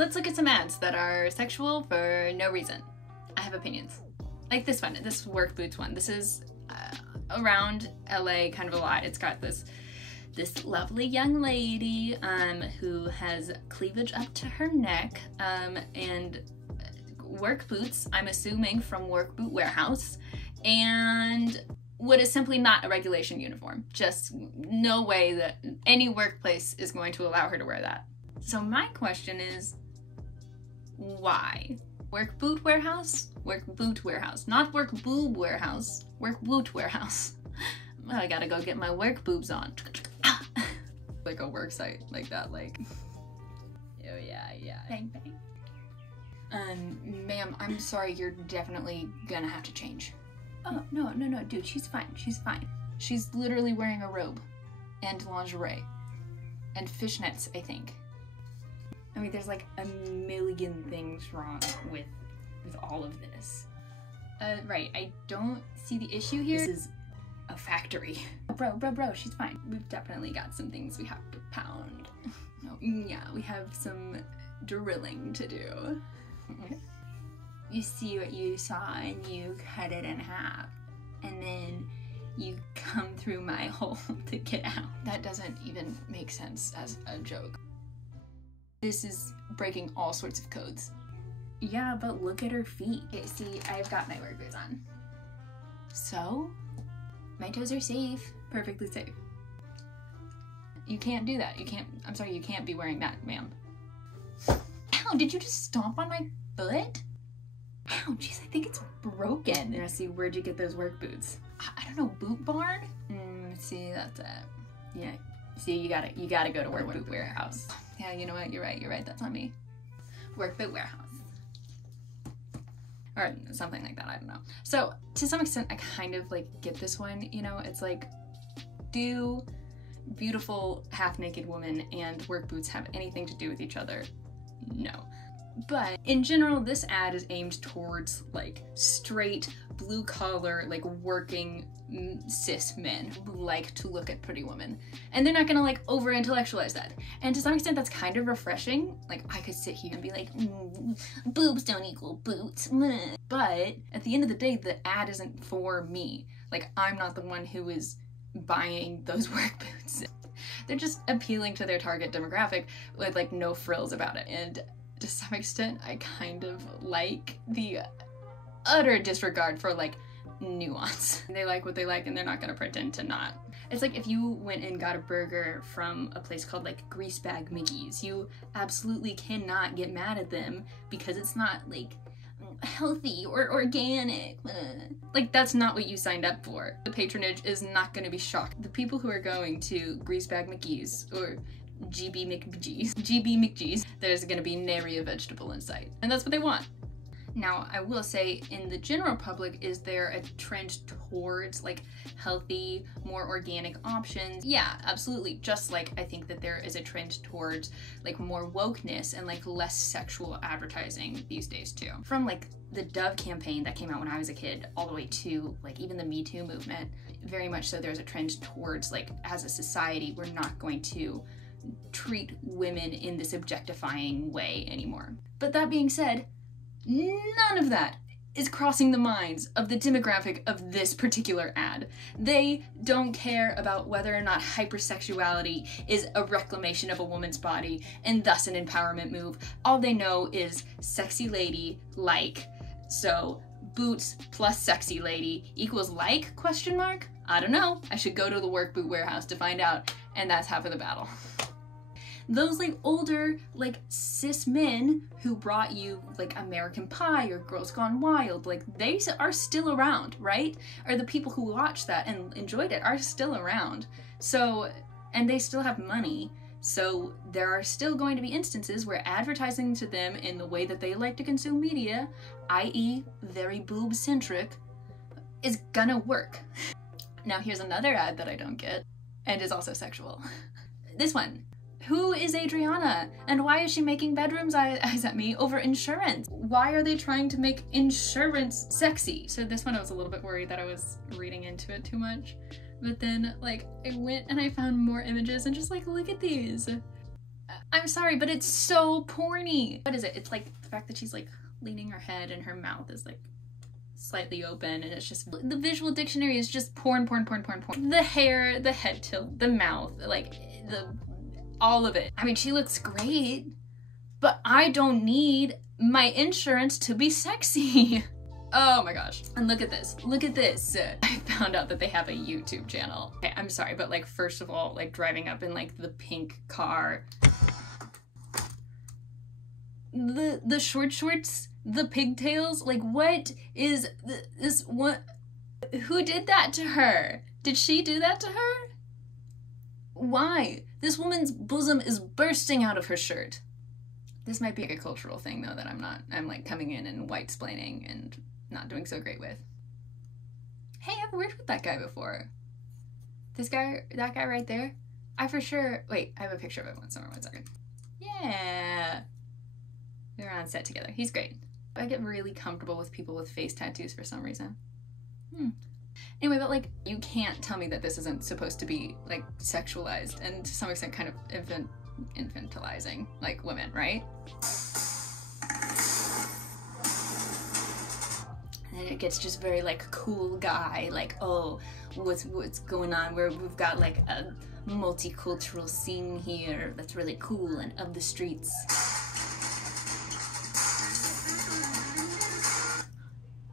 let's look at some ads that are sexual for no reason. I have opinions. Like this one, this work boots one. This is around LA kind of a lot. It's got this lovely young lady who has cleavage up to her neck and work boots, I'm assuming from Work Boot Warehouse, and what is simply not a regulation uniform. Just no way that any workplace is going to allow her to wear that. So my question is, why? Work Boot Warehouse? Work Boot Warehouse. Not Work Boob Warehouse. Work Boot Warehouse. Well, I gotta go get my work boobs on. Like a work site like that, like. Oh yeah. Bang bang. Ma'am, I'm sorry, you're definitely gonna have to change. Oh, no, dude, she's fine. She's literally wearing a robe and lingerie and fishnets, I think. I mean, there's like a million things wrong with all of this. Right, I don't see the issue here. This is a factory. Bro, she's fine. We've definitely got some things we have to pound. No, yeah, we have some drilling to do. You see what you saw and you cut it in half, and then you come through my hole to get out. That doesn't even make sense as a joke. This is breaking all sorts of codes. Yeah, but look at her feet. Okay, see, I've got my work boots on. So? My toes are safe. Perfectly safe. You can't do that. I'm sorry, you can't be wearing that, ma'am. Ow, did you just stomp on my foot? Ow, jeez, I think it's broken. Yeah, see, where'd you get those work boots? I don't know, Boot Barn? See, that's it. Yeah, see, you gotta go to Work Boot Warehouse. Yeah, you know what, you're right, that's on me. Work Boot Warehouse. Or something like that, I don't know. So, to some extent, I kind of, like, get this one, you know? It's like, do beautiful half-naked women and work boots have anything to do with each other? No. But in general, this ad is aimed towards like straight, blue collar, like working cis men who like to look at pretty women. And they're not gonna like over intellectualize that. And to some extent that's kind of refreshing. Like I could sit here and be like, boobs don't equal boots. But at the end of the day, the ad isn't for me. Like I'm not the one who is buying those work boots. They're just appealing to their target demographic with like no frills about it. And to some extent, I kind of like the utter disregard for like nuance. They like what they like and they're not gonna pretend to not. It's like if you went and got a burger from a place called like Greasebag Mickey's, you absolutely cannot get mad at them because it's not like healthy or organic. Like that's not what you signed up for. The patronage is not gonna be shocked. The people who are going to Greasebag Mickey's or GB McGee's, there's gonna be nary a vegetable in sight. And that's what they want. Now, I will say, in the general public, is there a trend towards like healthy, more organic options? Yeah, absolutely. Just like I think that there is a trend towards like more wokeness and like less sexual advertising these days too. From like the Dove campaign that came out when I was a kid all the way to like even the Me Too movement, very much so there's a trend towards like as a society, we're not going to treat women in this objectifying way anymore. But that being said, none of that is crossing the minds of the demographic of this particular ad. They don't care about whether or not hypersexuality is a reclamation of a woman's body and thus an empowerment move. All they know is sexy lady like. So boots plus sexy lady equals like, question mark? I don't know. I should go to the Work Boot Warehouse to find out, and that's half of the battle. Those like older like cis men who brought you like American Pie or Girls Gone Wild, like they are still around, right? Or the people who watched that and enjoyed it are still around. So, and they still have money. So there are still going to be instances where advertising to them in the way that they like to consume media, i.e. very boob-centric, is gonna work. Now here's another ad that I don't get and is also sexual. This one. Who is Adriana? And why is she making bedrooms eyes at me over insurance? Why are they trying to make insurance sexy? So this one I was a little bit worried that I was reading into it too much. But then like I went and I found more images and just like look at these. I'm sorry, but it's so porny. What is it? It's like the fact that she's like leaning her head and her mouth is like slightly open, and it's just, the visual dictionary is just porn, porn, porn, porn, porn. The hair, the head tilt, the mouth, like all of it. I mean, she looks great, but I don't need my insurance to be sexy. Oh my gosh. And look at this. Look at this. I found out that they have a YouTube channel. Okay, I'm sorry, but like, first of all, like driving up in like the pink car. The short shorts, the pigtails, like what is this one? Who did that to her? Did she do that to her? Why? This woman's bosom is bursting out of her shirt. This might be a cultural thing though that I'm like coming in and white-splaining and not doing so great with. Hey, I've worked with that guy before. This guy, that guy right there. I for sure, wait, I have a picture of him somewhere, 1 second. Yeah. We were on set together. He's great. I get really comfortable with people with face tattoos for some reason. Anyway, but like, you can't tell me that this isn't supposed to be like sexualized and to some extent kind of infantilizing like women, right? And it gets just very like cool guy, like, oh, what's going on? We've got like a multicultural scene here that's really cool and of the streets.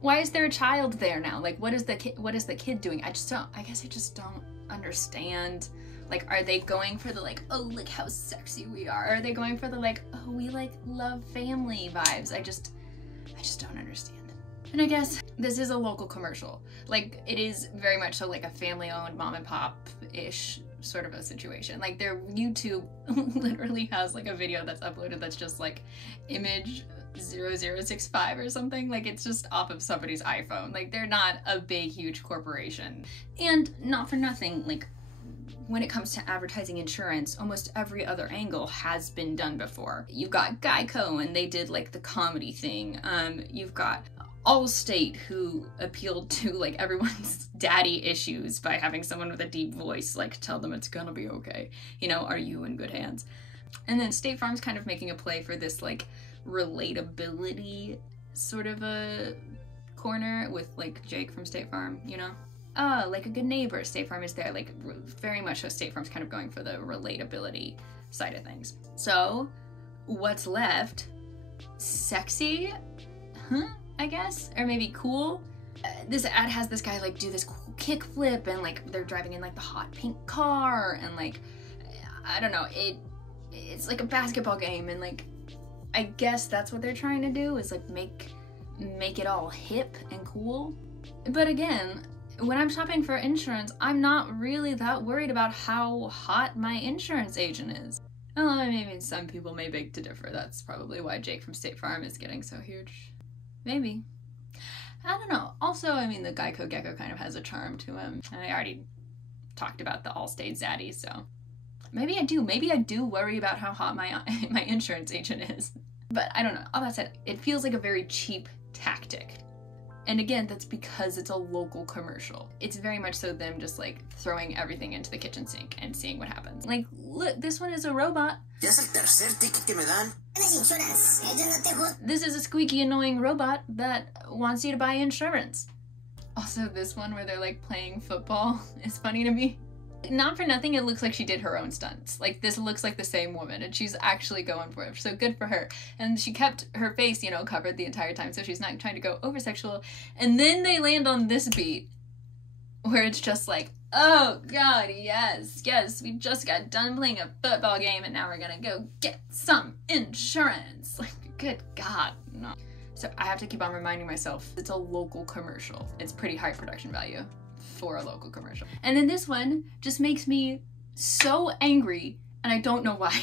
Why is there a child there now? Like, what is the kid doing? I guess I just don't understand. Like, are they going for the like, oh, look how sexy we are? Or are they going for the like, oh, we like love family vibes? I just don't understand. And I guess this is a local commercial. Like, it is very much so like a family-owned mom and pop-ish sort of a situation. Like, their YouTube literally has like a video that's uploaded that's just like image 0065 or something. Like, it's just off of somebody's iPhone. Like, they're not a big, huge corporation. And not for nothing, like, when it comes to advertising insurance, almost every other angle has been done before. You've got Geico, and they did like the comedy thing. You've got Allstate, who appealed to like everyone's daddy issues by having someone with a deep voice like tell them it's gonna be okay. You know, are you in good hands? And then State Farm's kind of making a play for this like relatability sort of a corner with like Jake from State Farm, you know? Like a good neighbor, State Farm is there, like very much so State Farm's kind of going for the relatability side of things. So what's left? Sexy? Huh? I guess? Or maybe cool? This ad has this guy like do this cool kickflip and like they're driving in like the hot pink car and like, I don't know, it's like a basketball game and like, I guess that's what they're trying to do is like make it all hip and cool. But again, when I'm shopping for insurance, I'm not really that worried about how hot my insurance agent is. Oh, maybe some people may beg to differ. That's probably why Jake from State Farm is getting so huge. Maybe. I don't know. Also, I mean, the Geico Gecko kind of has a charm to him. And I already talked about the Allstate Zaddy, so maybe I do. Maybe I do worry about how hot my insurance agent is. But I don't know. All that said, it feels like a very cheap tactic. And again, that's because it's a local commercial. It's very much so them just like throwing everything into the kitchen sink and seeing what happens. Like, look, this one is a robot. This is a squeaky, annoying robot that wants you to buy insurance. Also, this one where they're like playing football is funny to me. Not for nothing, it looks like she did her own stunts. Like, this looks like the same woman, and she's actually going for it, so good for her. And she kept her face, you know, covered the entire time, so she's not trying to go over-sexual. And then they land on this beat, where it's just like, oh god, yes, we just got done playing a football game, and now we're gonna go get some insurance. Like, good god, no. So I have to keep on reminding myself, it's a local commercial. It's pretty high production value for a local commercial. And then this one just makes me so angry, and I don't know why.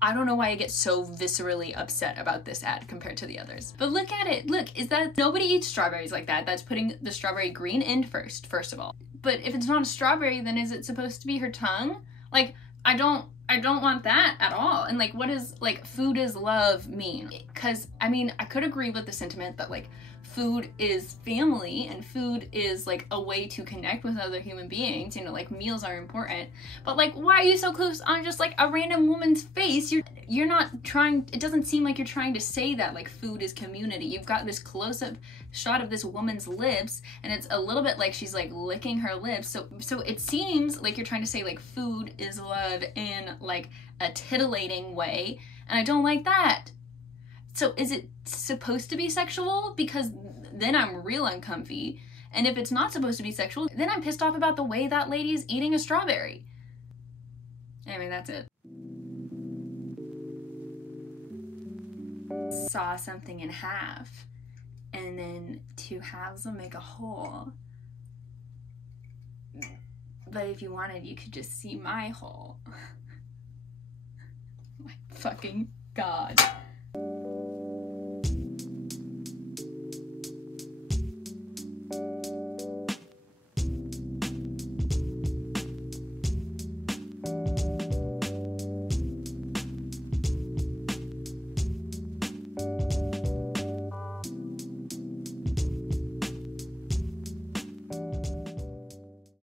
I don't know why I get so viscerally upset about this ad compared to the others. But look at it. Look, is that nobody eats strawberries like that. That's putting the strawberry green in first of all. But if it's not a strawberry, then is it supposed to be her tongue? Like, I don't want that at all. And like, what does like food is love mean? Because I mean, I could agree with the sentiment that like food is family and food is like a way to connect with other human beings, you know, like meals are important. But like, why are you so close on just like a random woman's face? You're not trying, it doesn't seem like you're trying to say that like food is community. You've got this close-up shot of this woman's lips and it's a little bit like she's like licking her lips. So it seems like you're trying to say like food is love in like a titillating way, and I don't like that. So is it supposed to be sexual? Because then I'm real uncomfy. And if it's not supposed to be sexual, then I'm pissed off about the way that lady's eating a strawberry. Anyway, that's it. Saw something in half, and then two halves will make a whole. But if you wanted, you could just see my hole. My fucking God.